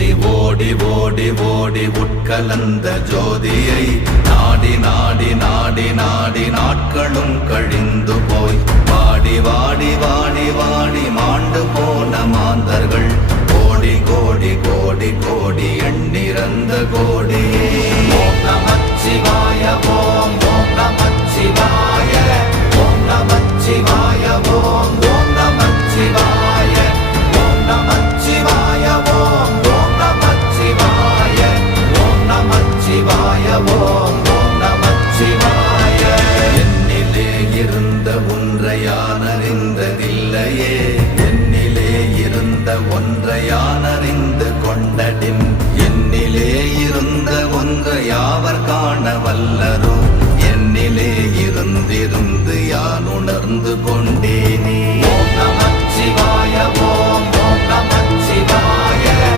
ஓடி ஓடி ஓடி உட்கலந்த ஜோதியை நாடி நாடி நாடி நாடி நாட்களும் கழிந்து போய் வாடி வாடி வாடி வாடி மாண்டு போன மாந்தர்கள் கோடி கோடி கோடி கோடி எண்ணிறந்த கோடியே. ஓம் நமச்சிவாய ஓம் ஓம் நமச்சிவாய ஓம் நமச்சிவாய ஓம் ஓம் நமச்சிவாய ஓம் நமச்சிவாய ஓம் ஓம் நமச்சிவாய ஓம் நமச்சிவாய ஓம் ஓம் நமச்சிவாய. என்னிலே இருந்த ஒன்றை யான் அறிந்ததில்லையே, என்னிலே இருந்த ஒன்றை யான் அறிந்து கொண்டடின், என்னிலே இருந்த ஒன்றை யாவர் காண வல்ல